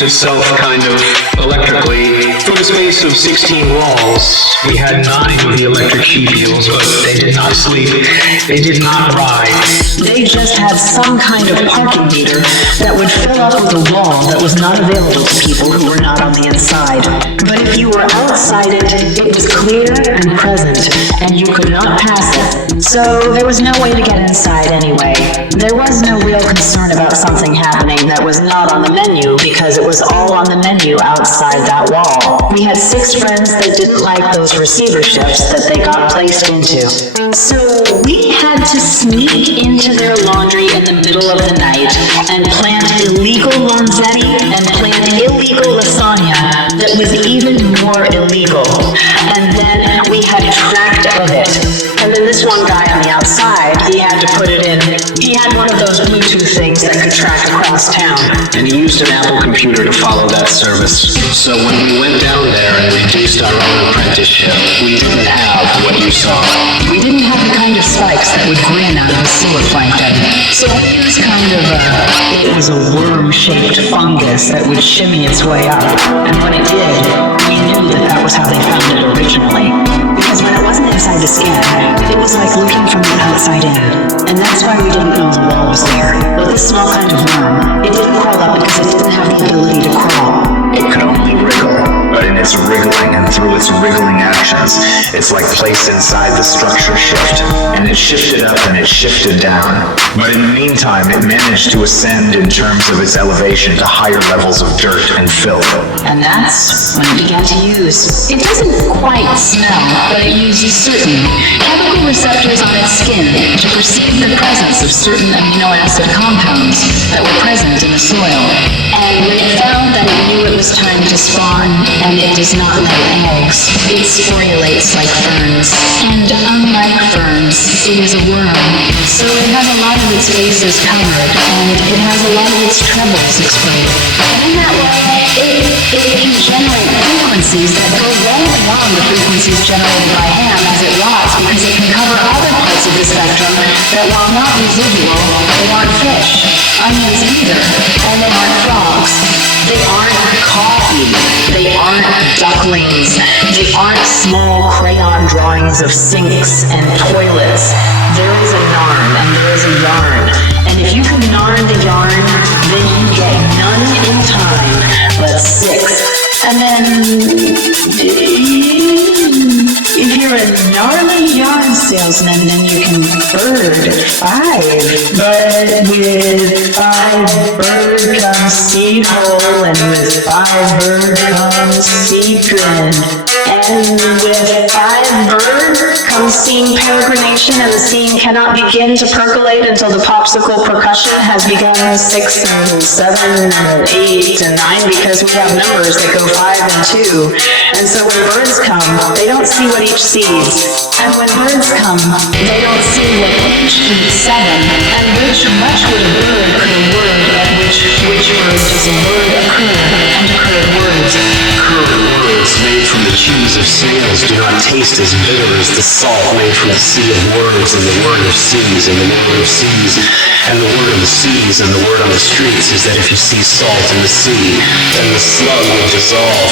reproduce itself kind of electrically. For the space of 16 walls, we had 9 of the electric sheep eels, but they did not sleep. They did not ride. They just had some kind of parking meter that would fill up with a wall that was not available to people who were not on the inside. But if you were outside it was clear and present, and you could not pass it. So there was no way to get inside anyway. There was no real concern about something happening that was not on the menu, because it was all on the menu outside that wall. We had 6 friends that didn't like those receiverships that they got placed into. So we had to sneak into their laundry in the middle of the night and plant illegal Lonzetti and plant illegal lasagna that was even more illegal. And then we had tracked of it. And then this one guy on the outside, he had to put it in. He had one of those Bluetooth things that could track across town. And he used an Apple computer to follow that service. So when we went down there and reduced our own apprenticeship, we didn't have what you saw. We didn't have the kind of spikes that would grin out of the sewer plankton. So we used kind of it was a worm-shaped fungus that would shimmy its way up. And when it did, we knew that that was how they found it originally. Because when it wasn't inside the skin, it was like looking from the outside in. And that's why we didn't know the wall was there. But this small kind of worm, it didn't crawl up because it didn't have the ability to crawl. It could only wriggle, but in its wriggling and through its wriggling actions, it's like placed inside the structure shift, and it shifted up and it shifted down. But in the meantime, it managed to ascend in terms of its elevation to higher levels of dirt and filth. And that's when it began to use. It doesn't quite smell, but it uses certain chemical receptors on its skin to perceive the presence of certain amino acid compounds that were present in the soil. And when it found that it knew it was time to spawn, and it does not lay eggs, it sporulates like ferns. And unlike ferns, it is a worm. So it has a lot of its bases covered, and it has a lot of its trebles exploded. And in that way, it can generate frequencies that go well beyond the frequencies generated by ham as it rots, because it can cover other parts of the spectrum that, while not residual, they aren't fish, onions either, and they aren't frogs. They aren't coffee. They aren't ducklings. They aren't small crayon drawings of sinks and toilets. There is a yarn and there is a yarn. And if you can yarn the yarn, then you get none in time, but 6. And then, if you're a gnarly yarn salesman, then you can bird 5. But with 5 bird comes seed hole, and with 5 bird comes seed grin. And with 5 bird comes scene peregrination, and the scene cannot begin to percolate until the popsicle percussion has begun 6 and 7 and 8 and 9, because we have numbers that go 5 and 2. And so when birds come, they don't see what each sees. And when birds come, they don't see what each eats 7. And much would a bird occur word, at which bird does a word occur, and occur words. Current words made from the cheese of snails do not taste as bitter as the salt made from the sea of words, and the word of seas, and the word of seas, and the word of the seas, and the word on the streets is that if you see salt in the sea, then the slug will dissolve.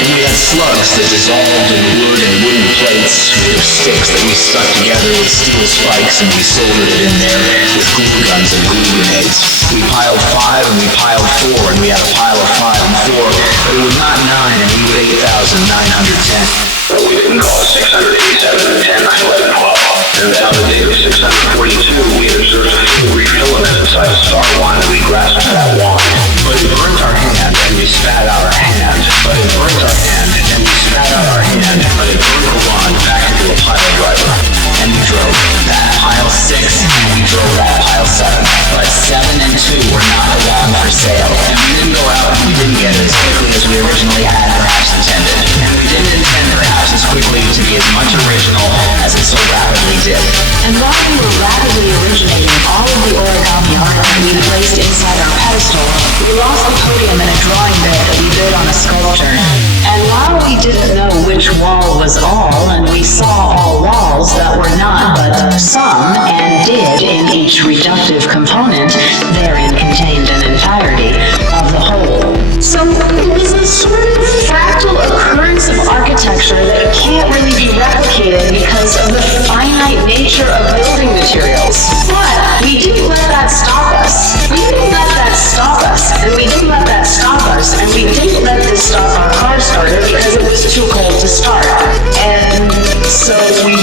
And we had slugs that dissolved in wood and wooden plates made of sticks that we stuck together with steel spikes, and we soldered it in there with glue guns and glue grenades. We piled 5 and we piled 4, and we had a pile of 5 and 4, but it was not 9, and we were 8,910. But we didn't call it 687 and 10, 9, 11, 12. And on the day of 642, we observed a refilament inside a star wand, and we grasped that wand. But it burnt our hand, and we spat out our hand. But it burnt our hand, and we spat out our hand. But it burnt the wand back into a pile driver. And we drove that pile 6, and we drove that pile 7. But 7 and 2 were not along for sale. And we didn't go out, and we didn't get it as quickly as we originally had perhaps intended. And we didn't intend perhaps as quickly to be as much original as it so rapidly did. And while we were rapidly originating all of the origami art that we placed inside our pedestal, we lost the podium in a drawing bed that we did on a sculpture. And while we didn't know which wall was all, and we saw all walls that were not but some, and did in each reductive component therein contained an entirety of the whole. So because of the finite nature of building materials. But we didn't let that stop us. We didn't let that stop us, and we didn't let that stop us, and we didn't let this stop our car starter because it was too cold to start. And so we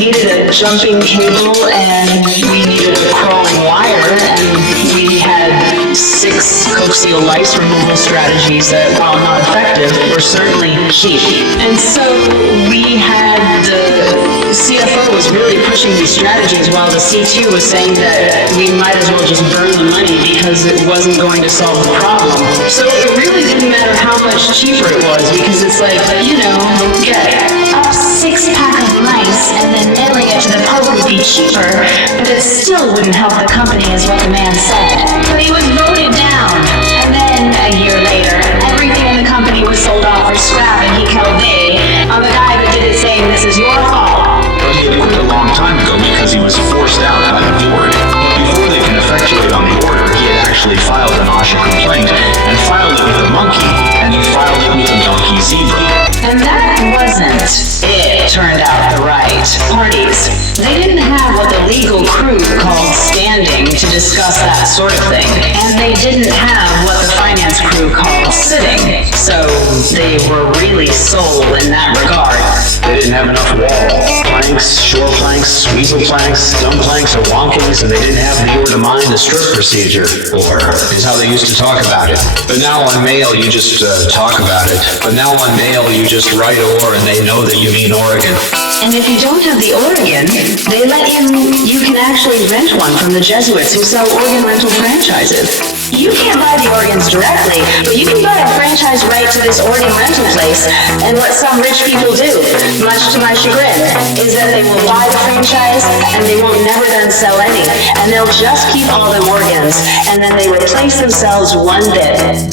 needed a jumping cable, and we needed a crawling wire, and we had 6 coaxial lice removal strategies that, while not effective, were certainly cheap. And so we had the CFO was really pushing these strategies while the C2 was saying that we might as well just burn the money because it wasn't going to solve the problem. So it really didn't matter how much cheaper it was because it's like, get a 6-pack of mice and then mailing it to the Pope would be cheaper, but it still wouldn't help the company is what the man said. But he was voted down, and then a year later, everything in the company was sold off for scrap and he called on the guy that did it saying this is your fault. But he had quit a long time ago because he was forced out by the board. But before they can effectuate on the order, he had actually filed an OSHA complaint and filed it with a monkey, and he filed it with a donkey zebra. And that wasn't, it turned out, the right parties. They didn't have what the legal crew called standing to discuss that sort of thing. And they didn't have what the finance crew called sitting. So they were really sold in that regard. They didn't have enough wall planks, shore planks, weasel planks, dumb planks, or wonkings, and they didn't have the order to mine the strip procedure, or is how they used to talk about it. But now on mail, you just talk about it. But now on mail, you just write ore, and they know that you mean Oregon. And if you don't have the Oregon, they let you can actually rent one from the Jesuits who sell organ rental franchises. You can't buy the organs directly, but you can buy a franchise right to this organ rental place. And what some rich people do, much to my chagrin, is that they will buy the franchise and they will never then sell any. And they'll just keep all the organs, and then they replace themselves one bit.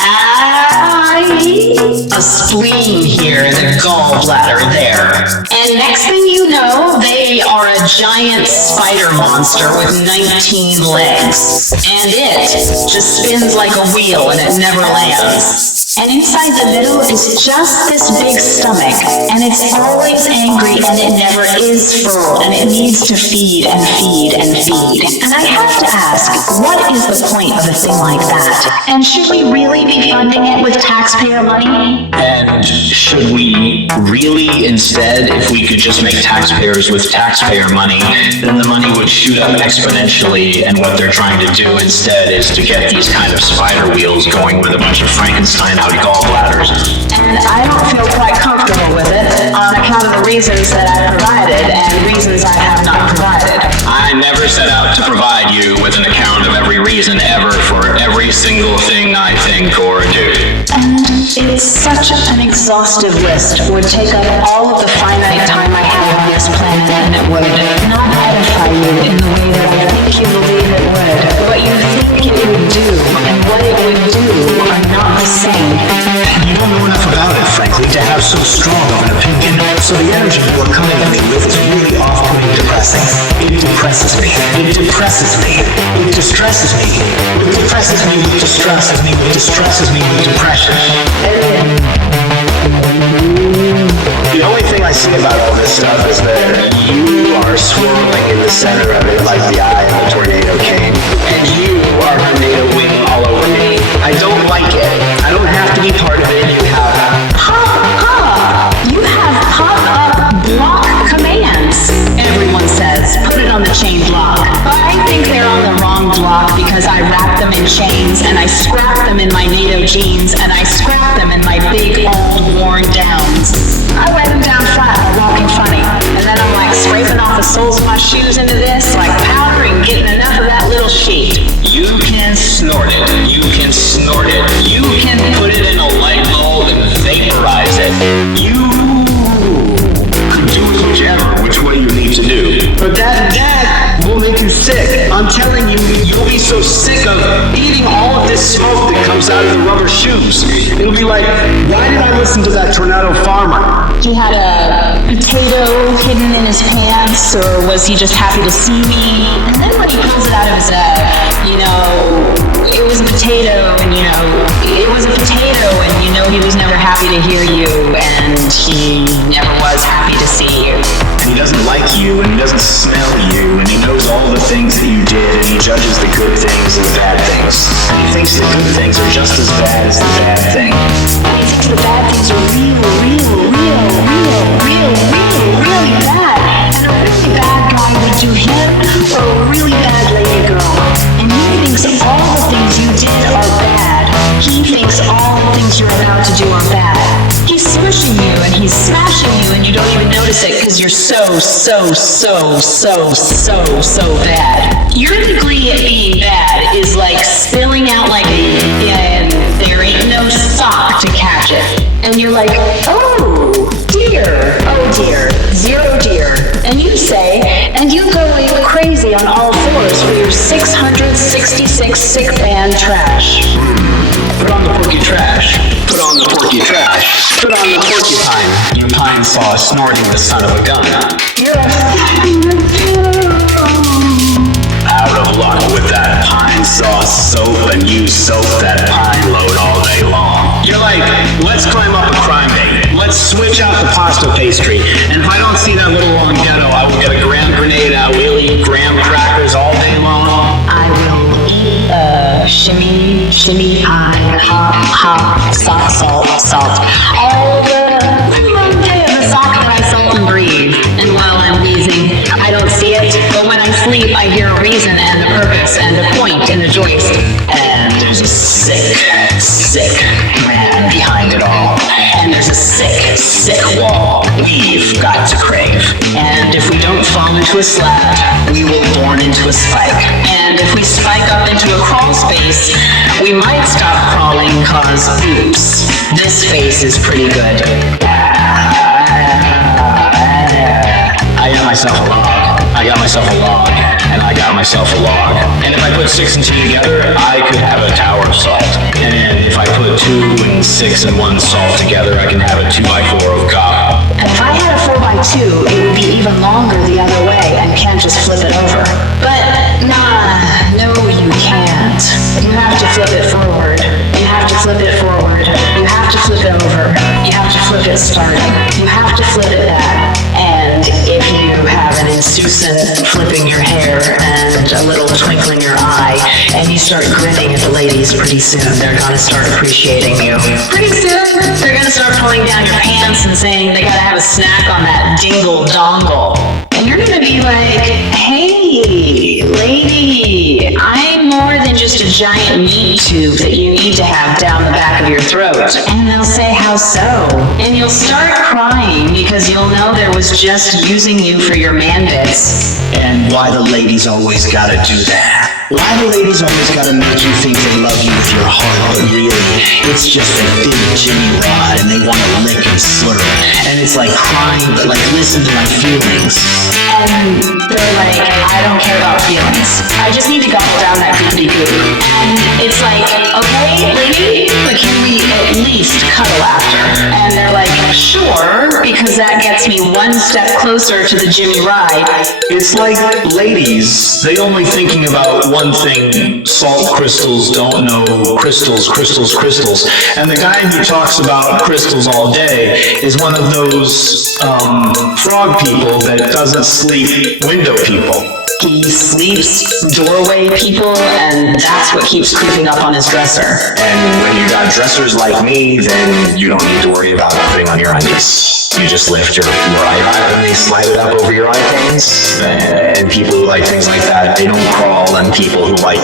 A spleen here and a gallbladder there. And next thing you know, they are a giant spider monster with 19 legs. And it just spins like a wheel and it never lands. And inside the middle is just this big stomach, and it's always angry and it never is full, and it needs to feed and feed and feed. And I have to ask, what is the point of a thing like that? And should we really be funding it with taxpayer money? And should we really instead, if we could just make taxpayers with taxpayer money, then the money would shoot up exponentially, and what they're trying to do instead is to get these kind of spider wheels going with a bunch of Frankenstein out gallbladders. And I don't feel quite comfortable with it on account of the reasons that I provided and reasons I have not provided. I never set out to provide you with an account of every reason ever for every single thing I think or do. And it's such an exhaustive list. It would take up all of the finite time I have on this planet, and it would not edify you in the way that I think you believe it would. What you think it would do and what it would do are not the same. You don't know enough about it, frankly, to have so strong of an opinion. So the energy you are coming at me with is really off-putting depressing. It depresses me. It depresses me. It distresses me. It depresses me. It distresses me. It distresses me with depression. The only thing I see about all this stuff is that you are swirling in the center of it like the eye of a tornado cane. And you are tornado wing all over me. I don't like it. I don't have to be part of it. You have You have pop-up block commands. Everyone says, put it on the chain block. But I think they're on the wrong block because I wrap them in chains and I scrap them in my NATO jeans and I scrap them in my big old worn downs. I lay them down flat by walking funny. And then I'm like scraping off the soles of my shoes into this like powder and getting enough of that little sheet. You can snort it. You can snort it. You can put it in a light bulb and vaporize it. You could do which way you need to do. But that will make you sick. I'm telling you, you'll be so sick of eating all of this smoke that comes out of the rubber shoes. It'll be like, why did I listen to that tornado farmer? He had a potato hidden in his pants, or was he just happy to see me? And then when he pulls it out of his, it was a potato, and it was a potato, and he was never happy to hear you, and he never was happy to see you. and he doesn't like you, and he doesn't smell you, and he knows all the things that you did, and he judges the good things and the bad things. And he thinks the good things are just as bad as the bad thing. And he thinks the bad things are really bad. And a really bad guy would do him or a really bad lady girl. And he thinks all the things you did are bad. He thinks all the things you're about to do are bad. He's smushing you and he's smashing you and you don't even notice it because you're so bad. Your degree at being bad is like spilling out like and there ain't no sock to catch it. And you're like, oh dear, 0 dear. And you say, and you go crazy on all fours for your 666 sick band trash. Put on the porky trash. Put on the porky trash. Put on the porcupine. You pine saw snorting the son of a gun. You're a Out of luck with that pine saw soap, and you soak that pine load all day long. You're like, let's climb up a crime date. Let's switch out the pasta pastry. And if I don't see that little long ghetto, I will get a graham grenade. I will eat graham crackers all day long. I will eat shimmy pie, hop, salt. All the sock that I salt and breathe. And while I'm wheezing, I don't see it, but when I sleep, I hear a reason and a purpose and a point and a joist. And there's a sick man behind it all. And there's a sick wall we've got to crave. And if we don't fall into a slab, we will born into a spike. And if we spike up into a crawl space, we might stop crawling cause, oops, this face is pretty good. I got myself a log. And I got myself a log. And if I put 6 and 2 together, I could have a tower of salt. And if I put 2 and 6 and 1 salt together, I can have a 2x4 of God. And if I had a 4x2, it would be even longer the other way and can't just flip it over. But no, you can't. You have to flip it forward. You have to flip it forward. You have to flip it over. You have to flip it starting. You have to flip it back. And if you have an insouciant flipping your hair and a little twinkle in your eye, and you start grinning at the ladies, pretty soon they're gonna start appreciating you. Pretty soon they're gonna start pulling down your pants and saying they gotta have a snack on that dingle dongle. And you're gonna be like, hey, lady, I'm more than just a giant meat tube that you need to have down the back of your throat. And they'll say, how so? And you'll start crying because you'll know there was just using you for your man bits. And why the ladies always gotta do that? Why the ladies always gotta make you think they love you with your heart, but really, it's just a big Jimmy Rod and they wanna lick and slurp. And it's like crying, but like, listen to my feelings. And they're like, I don't care about feelings. I just need to gulp down that goopity goop. And it's like, okay, lady, but can we at least cuddle after? And they're like, sure, because that gets me one step closer to the Jimmy ride. It's like ladies, they only thinking about one thing, salt crystals, don't know crystals. And the guy who talks about crystals all day is one of those frog people that doesn't sleep window people. He sleeps doorway people, and that's what keeps creeping up on his dresser. And when you got dressers like me, then you don't need to worry about putting on your undies. You just lift your right eye and they slide it up over your eye veins. And people who like things like that, they don't crawl. And people who don't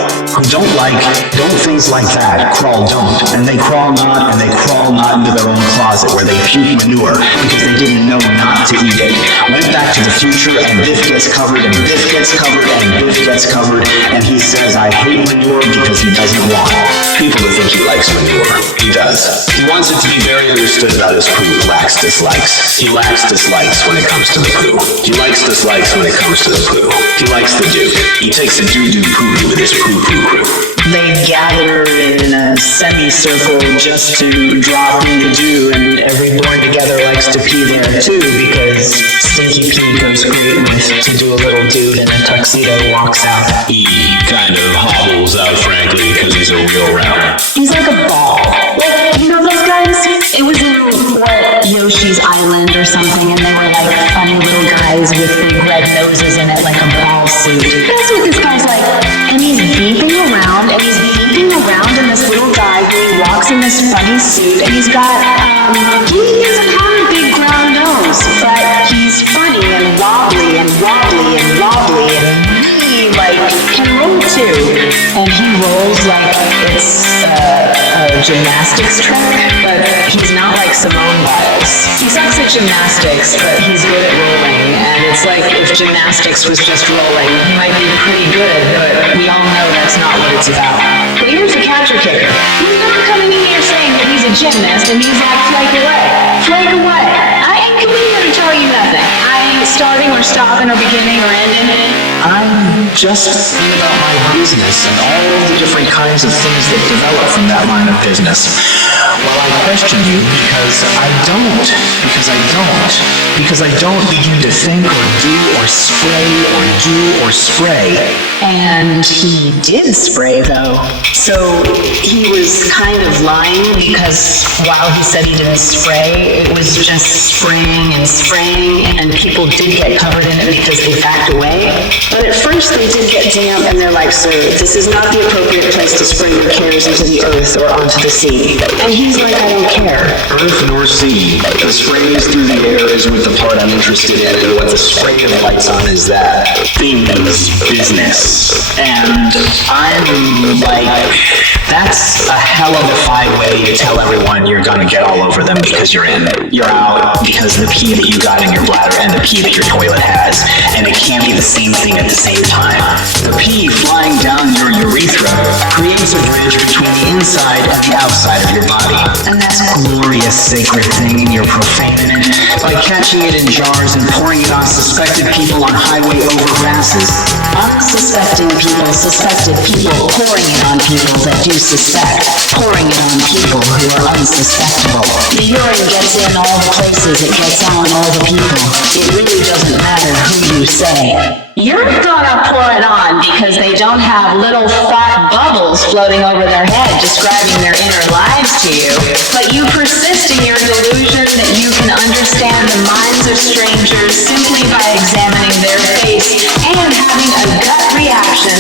things like that, don't. And they crawl not into their own closet where they puke manure because they didn't know not to eat it. Went back to the future and Biff gets covered and Biff gets covered and Biff gets covered. And he says, I hate manure because he doesn't want people to think he likes manure. He does. He wants it to be very understood about his poo. Lacks dislikes. He lacks dislikes when it comes to the poo. He likes dislikes when it comes to the poo. He likes the do. He takes a doo-doo poo with his poo-poo crew. They gather in a semicircle just to drop in the dew, and every born together likes to pee there too, because Stinky Pee goes great with to do a little dude in a tuxedo walks out. He kind of hobbles out, frankly, because he's a real router. He's like a ball. Like, you know those guys? It was in what Yoshi's Island island or something, and they were like funny little guys with big red noses in it, like a ball suit. That's what this guy's like. And he's beeping around in this little guy who walks in this funny suit, and he's got, he doesn't have a big brown nose, but he's funny and wobbly and wobbly and wobbly and really, like, can roll too. And he rolls like it's a gymnastics trick, but he's not like Simone Biles. He sucks at gymnastics, but he's good at rolling. And it's like if gymnastics was just rolling, he might be pretty good, but we all know that's not what it's about. But here's the catcher kicker. He's not coming in here saying that he's a gymnast, and he's like, flake away. Flake away. I ain't coming here to tell you nothing. I ain't starting or stopping or beginning or ending. I'm just thinking about my business and all the different kinds of things that develop from that line of business. Well, I question you because I don't begin to think or do or spray. And he did spray, though. So he was kind of lying because while he said he didn't spray, it was just spraying, and people did get covered in it because they backed away. But at first they did get damp, and they're like, sir, this is not the appropriate place to spray your cares into the earth or onto the sea. And he's like, I don't care. Earth nor sea. The sprays through the air is what the part I'm interested in, and what the spray of lights on is that. Things, business. And I'm like, that's a hell of a fine way to tell everyone you're gonna get all over them because you're in. You're out because the pee that you got in your bladder and the pee that your toilet has. And it can't be the same thing at the same time. The pee flying down your urethra creates a bridge between the inside and the outside of your body. And that's a glorious sacred thing, and you're profaning it by catching it in jars and pouring it on suspected people on highway overpasses. Unsuspecting people, suspected people, pouring it on people that do suspect, pouring it on people who are unsuspectable. The urine gets in all the places, it gets on all the people. It really doesn't matter who you say. You're gonna pour it on because they don't have little thought bubbles floating over their head describing their inner lives to you. But you persist in your delusion that you can understand the minds of strangers simply by examining their face and having a gut reaction